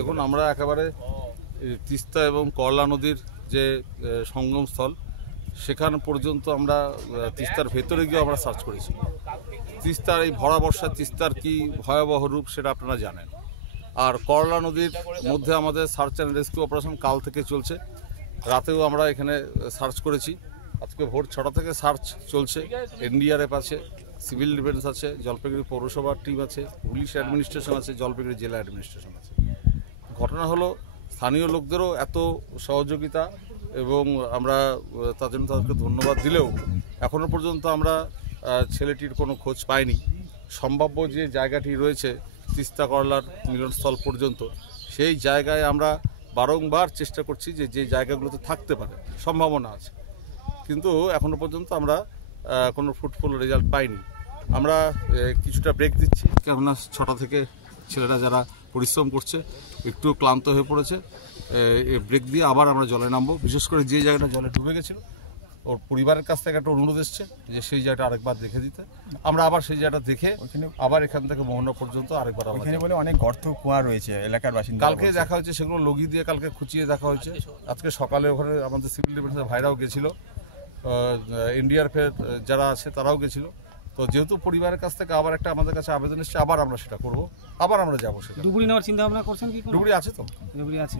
দেখুন আমরা একেবারে তিস্তা এবং করলা নদীর যে সঙ্গমস্থল সেখান পর্যন্ত আমরা তিস্তার ভেতরে গিয়ে আমরা সার্চ করেছি। তিস্তার এই ভরা বর্ষা তিস্তার কি ভয়াবহ রূপ সেটা আপনারা জানেন। আর করলা নদীর মধ্যে আমাদের সার্চ অ্যান্ড রেস্কিউ অপারেশন কাল থেকে চলছে। রাতেও আমরা এখানে সার্চ করেছি। আজকে ভোর 6টা থেকে সার্চ চলছে। এনডিআরএফ আছে, সিভিল ডিফেন্স আছে, জলপাইগুড়ি পৌরসভার টিম আছে, পুলিশ অ্যাডমিনিস্ট্রেশন আছে, জলপাইগুড়ি জেলা অ্যাডমিনিস্ট্রেশন আছে। ঘটনা হলো স্থানীয় লোকদেরও এত সহযোগিতা এবং আমরা তার জন্য তাদেরকে ধন্যবাদ দিলেও এখনও পর্যন্ত আমরা ছেলেটির কোনো খোঁজ পাইনি। সম্ভাব্য যে জায়গাটি রয়েছে তিস্তা করলার মিলনস্থল পর্যন্ত, সেই জায়গায় আমরা বারংবার চেষ্টা করছি যে জায়গাগুলোতে থাকতে পারে, সম্ভাবনা আছে, কিন্তু এখনও পর্যন্ত আমরা কোনো ফ্রুটফুল রেজাল্ট পাইনি। আমরা কিছুটা ব্রেক দিচ্ছি, কেননা 6টা থেকে ছেলেরা যারা পরিশ্রম করছে একটু ক্লান্ত হয়ে পড়েছে। ব্রেক দিয়ে আবার আমরা জলে নামবো। বিশেষ করে যে জায়গাটা জলে ডুবে গেছিলো, ওর পরিবারের কাছ থেকে একটা অনুরোধ এসছে যে সেই জায়গাটা আরেকবার দেখে দিতে। আমরা আবার সেই জায়গাটা দেখে আবার এখান থেকে মোহনা পর্যন্ত আরেকবার ওখানে বলে অনেক গর্ত কুয়া রয়েছে এলাকার বাসিন্দা। কালকে দেখা হয়েছে, সেগুলো লগি দিয়ে কালকে খুঁচিয়ে দেখা হয়েছে। আজকে সকালে ওখানে আমাদের সিভিল ডিফেন্সের ভাইরাও গেছিলো, এনডিআরএফের যারা আছে তারাও গেছিলো। তো যেহেতু পরিবারের কাছ থেকে আবার একটা আমাদের কাছে আবেদন এসছে, আবার আমরা সেটা করবো, আবার আমরা যাবো। সেটা ডুবুরি নেওয়ার চিন্তা ভাবনা করছেন কি? ডুবুরি আছে তো, ডুবুরি আছে।